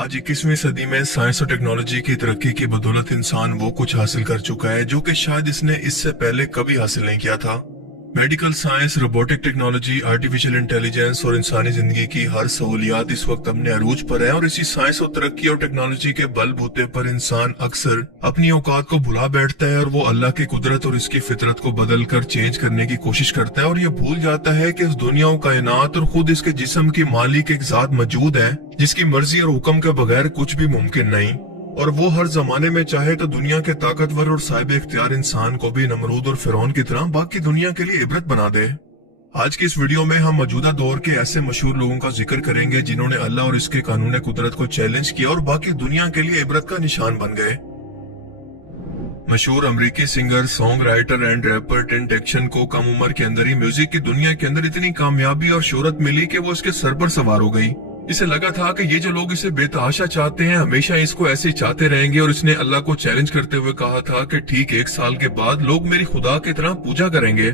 आज 21वीं सदी में साइंस और टेक्नोलॉजी की तरक्की की बदौलत इंसान वो कुछ हासिल कर चुका है जो कि शायद इसने इससे पहले कभी हासिल नहीं किया था। Medical science, robotic technology, artificial intelligence और इंसानी जिंदगी की हर सहूलियात इस वक्त अपने अरूज पर है और इसी साइंस और तरक्की और टेक्नोलॉजी के बलबूते पर इंसान अक्सर अपनी औकात को भुला बैठता है और वो अल्लाह की कुदरत और इसकी फितरत को बदल कर चेंज करने की कोशिश करता है और ये भूल जाता है कि इस दुनिया और कायनात और खुद इसके जिस्म की मालिक एक जात मौजूद है जिसकी मर्जी और हुक्म के बगैर कुछ भी मुमकिन नहीं, और वो हर जमाने में चाहे तो दुनिया के ताकतवर और साहिब इख्तियार इंसान को भी नमरूद और फिरौन की तरह बाकी दुनिया के लिए इबरत बना दे। आज की इस वीडियो में हम मौजूदा दौर के ऐसे मशहूर लोगों का जिक्र करेंगे जिन्होंने अल्लाह और इसके कानून कुदरत को चैलेंज किया और बाकी दुनिया के लिए इबरत का निशान बन गए। मशहूर अमेरिकी singer, songwriter and rapper Tentacion को कम उम्र के अंदर ही म्यूजिक की दुनिया के अंदर इतनी कामयाबी और शोहरत मिली कि वो इसके सर पर सवार हो गई। इसे लगा था कि ये जो लोग इसे बेतहाशा चाहते हैं हमेशा इसको ऐसे ही चाहते रहेंगे और इसने अल्लाह को चैलेंज करते हुए कहा था कि ठीक 1 साल के बाद लोग मेरी खुदा की तरह पूजा करेंगे।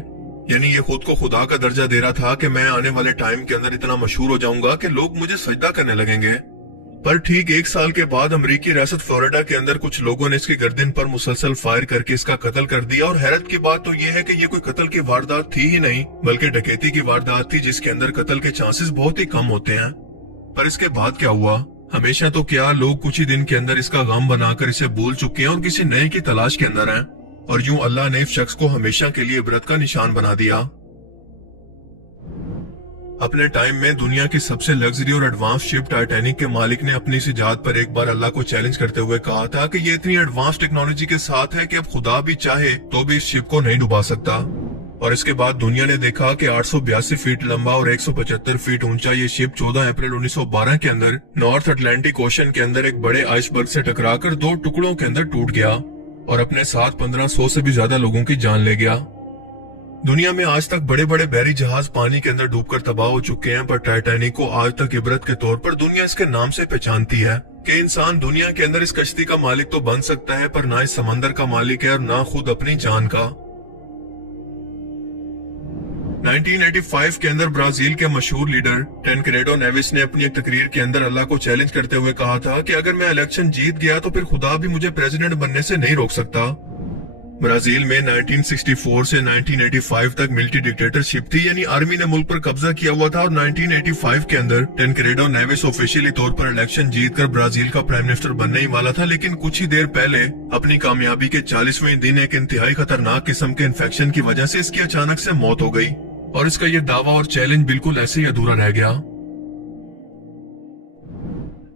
यानी ये खुद को खुदा का दर्जा दे रहा था कि मैं आने वाले टाइम के अंदर इतना मशहूर हो जाऊंगा कि लोग मुझे सजदा करने लगेंगे। पर ठीक 1 साल के बाद अमेरिकी रियासत फ्लोरिडा के अंदर कुछ लोगों ने इसकी गर्दन पर मुसलसल फायर करके इसका कत्ल कर दिया। और हैरत की बात तो ये है कि ये कोई कत्ल की वारदात थी ही नहीं बल्कि डकैती की वारदात थी जिसके अंदर कत्ल के चांसेस बहुत ही कम होते हैं। पर इसके बाद क्या हुआ? हमेशा तो क्या लोग कुछ ही दिन के अंदर इसका गम बनाकर इसे भूल चुके हैं और किसी नए की तलाश के अंदर हैं, और यूं अल्लाह ने इस शख्स को हमेशा के लिए इबरत का निशान बना दिया। अपने टाइम में दुनिया की सबसे लग्जरी और एडवांस शिप टाइटैनिक के मालिक ने अपनी इस इजाद पर एक बार अल्लाह को चैलेंज करते हुए कहा था कि ये इतनी एडवांस टेक्नोलॉजी के साथ है कि अब खुदा भी चाहे तो भी इस शिप को नहीं डुबा सकता। और इसके बाद दुनिया ने देखा कि 882 फीट लंबा और 175 फीट ऊंचा ये शिप 14 अप्रैल 1912 के अंदर नॉर्थ अटलांटिक ओशन के अंदर एक बड़े आइसबर्ग से टकराकर 2 टुकड़ों के अंदर टूट गया और अपने साथ 1500 से भी ज्यादा लोगों की जान ले गया। दुनिया में आज तक बड़े बड़े बहरी जहाज पानी के अंदर डूबकर तबाह हो चुके हैं, पर टाइटैनिक को आज तक इबरत के तौर पर दुनिया इसके नाम से पहचानती है कि इंसान दुनिया के अंदर इस कश्ती का मालिक तो बन सकता है पर ना इस समंदर का मालिक है और ना खुद अपनी जान का। 1985 के अंदर ब्राजील के मशहूर लीडर टेनक्रेडो नेविस ने अपनी एक तकरीर के अंदर अल्लाह को चैलेंज करते हुए कहा था कि अगर मैं इलेक्शन जीत गया तो फिर खुदा भी मुझे प्रेसिडेंट बनने से नहीं रोक सकता। ब्राजील में 1964 से 1985 तक मिलिट्री डिक्टेटरशिप थी, यानी आर्मी ने मुल्क पर कब्जा किया हुआ था और 1985 के अंदर टेनक्रेडो नेविस ऑफिशियली तौर पर इलेक्शन जीतकर ब्राजील का प्राइम मिनिस्टर बनने ही वाला था। लेकिन कुछ ही देर पहले अपनी कामयाबी के 40वें दिन एक इंतहाई खतरनाक किस्म के इन्फेक्शन की वजह से इसकी अचानक से मौत हो गई और इसका ये दावा और चैलेंज बिल्कुल ऐसे ही अधूरा रह गया।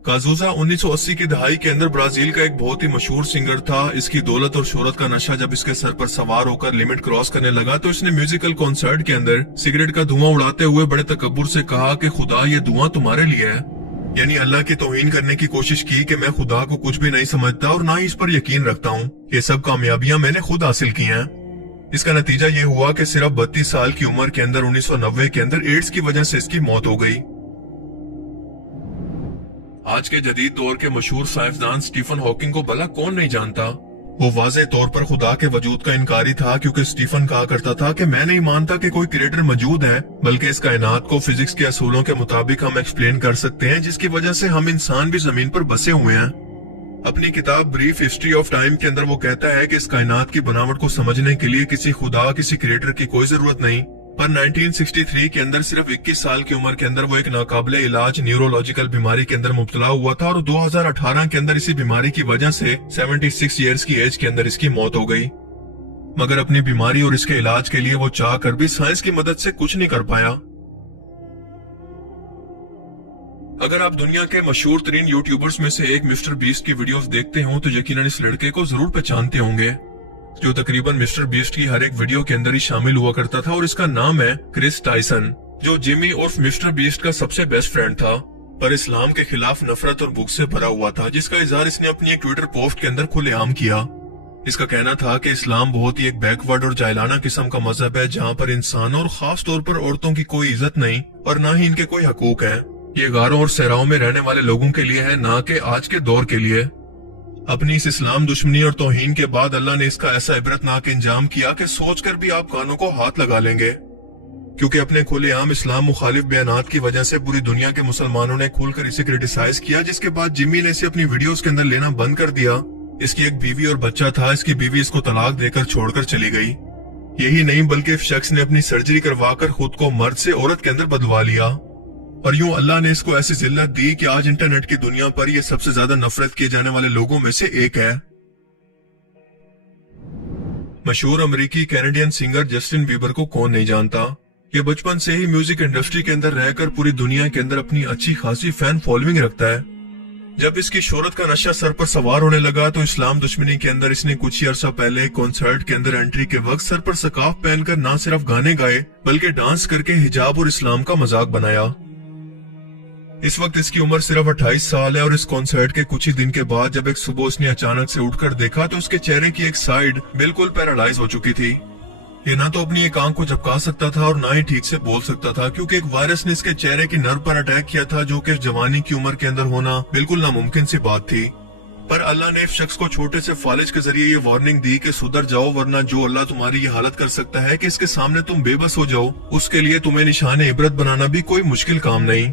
काजूजा 1980 की दहाई के अंदर ब्राजील का एक बहुत ही मशहूर सिंगर था। इसकी दौलत और शोहरत का नशा जब इसके सर पर सवार होकर लिमिट क्रॉस करने लगा तो इसने म्यूजिकल कॉन्सर्ट के अंदर सिगरेट का धुआं उड़ाते हुए बड़े तकब्बुर से कहा कि खुदा ये धुआं तुम्हारे लिए है, यानी अल्लाह की तौहीन करने की कोशिश की कि मैं खुदा को कुछ भी नहीं समझता और ना ही इस पर यकीन रखता हूँ। ये सब कामयाबियां मैंने खुद हासिल की हैं। इसका नतीजा ये हुआ कि सिर्फ 32 साल की उम्र के अंदर 1990 के अंदर एड्स की वजह से इसकी मौत हो गई। आज के जदीद दौर के मशहूर साइंसदान स्टीफन हॉकिंग को भला कौन नहीं जानता। वो वाज़े तौर पर खुदा के वजूद का इनकारी था क्योंकि स्टीफन कहा करता था कि मैं नहीं मानता कि कोई क्रिएटर मौजूद है, बल्कि इस कायनात को फिजिक्स के असूलों के मुताबिक हम एक्सप्लेन कर सकते हैं जिसकी वजह से हम इंसान भी जमीन पर बसे हुए हैं। अपनी किताब ब्रीफ हिस्ट्री ऑफ टाइम के अंदर वो कहता है कि इस कायनात की बनावट को समझने के लिए किसी खुदा, किसी क्रिएटर की कोई जरूरत नहीं। पर 1963 के अंदर सिर्फ 21 साल की उम्र के अंदर वो एक नाकाबिले इलाज न्यूरोलॉजिकल बीमारी के अंदर मुब्तला हुआ था और 2018 के अंदर इसी बीमारी की वजह से 76 ईयर्स की एज के अंदर इसकी मौत हो गई। मगर अपनी बीमारी और इसके इलाज के लिए वो चाह कर भी साइंस की मदद से कुछ नहीं कर पाया। अगर आप दुनिया के मशहूर तरीन यूट्यूबर्स में से एक मिस्टर बीस्ट की वीडियोस देखते हो तो यकीनन इस लड़के को जरूर पहचानते होंगे जो तकरीबन मिस्टर बीस्ट की हर एक वीडियो के अंदर ही शामिल हुआ करता था, और इसका नाम है क्रिस टाइसन, जो जिमी और मिस्टर बीस्ट का सबसे बेस्ट फ्रेंड था पर इस्लाम के खिलाफ नफरत और भूख से भरा हुआ था, जिसका इजहार इसने अपनी एक ट्विटर पोस्ट के अंदर खुलेआम किया। इसका कहना था कि इस्लाम बहुत ही एक बैकवर्ड और जाहिलाना किस्म का मजहब है जहाँ पर इंसानों और खास तौर पर औरतों की कोई इज्जत नहीं और न ही इनके कोई हकूक है। ये गारों और सहराओं में रहने वाले लोगों के लिए है, ना कि आज के दौर के लिए। अपनी इस इस्लाम दुश्मनी और तौहीन के बाद अल्लाह ने इसका ऐसा इबरतनाक इंजाम किया कि सोचकर भी आप कानों को हाथ लगा लेंगे। کیونکہ اپنے کھلے عام اسلام مخالف بیانات کی وجہ سے پوری دنیا کے مسلمانوں نے کھول کر اسے کرٹیسائز کیا، جس کے بعد جمی نے اسے اپنی ویڈیوز کے اندر لینا بند کر دیا۔ اس کی ایک بیوی اور بچہ تھا، اس کی بیوی اس کو طلاق دے کر چھوڑ کر چلی گئی۔ یہی نہیں بلکہ اس شخص نے اپنی سرجری کروا کر خود کو مرد سے عورت کے اندر بدلوا لیا، اور یوں اللہ نے اس کو ایسی ذلت دی کہ آج انٹرنیٹ کی دنیا پر یہ سب سے زیادہ نفرت کیے جانے والے لوگوں میں سے ایک ہے۔ مشہور امریکی کینیڈین سنگر جسٹن بیبر کو کون نہیں جانتا؟ یہ بچپن سے ہی میوزک انڈسٹری کے اندر رہ کر پوری دنیا کے اندر اپنی اچھی خاصی فین فالوئنگ رکھتا ہے۔ جب اس کی شہرت کا نشہ سر پر سوار ہونے لگا تو اسلام دشمنی کے اندر اس نے کچھ ہی عرصہ پہلے کنسرٹ کے اندر انٹری کے وقت سر پر سکاف پہن کر نہ صرف گانے گائے بلکہ ڈانس کر کے حجاب اور اسلام کا مذاق بنایا۔ اس وقت اس کی عمر صرف 28 سال ہے، اور اس کنسرٹ کے کچھ ہی دن کے بعد جب ایک صبح اس نے اچانک سے اٹھ کر دیکھا تو اس کے چہرے کی ایک سائیڈ بالکل پیرالائز ہو چکی تھی۔ یہ نہ تو اپنی ایک آنکھ کو جھپکا سکتا تھا اور نہ ہی ٹھیک سے بول سکتا تھا، کیونکہ ایک وائرس نے اس کے چہرے کی نرو پر اٹیک کیا تھا، جو کہ جوانی کی عمر کے اندر ہونا بالکل ناممکن سی بات تھی۔ پر اللہ نے اس شخص کو چھوٹے سے فالج کے ذریعے یہ وارننگ دی کہ سدھر جاؤ، ورنہ جو اللہ تمہاری یہ حالت کر سکتا ہے کہ اس کے سامنے تم بے بس ہو جاؤ، اس کے لیے تمہیں نشان عبرت بنانا بھی کوئی مشکل کام نہیں۔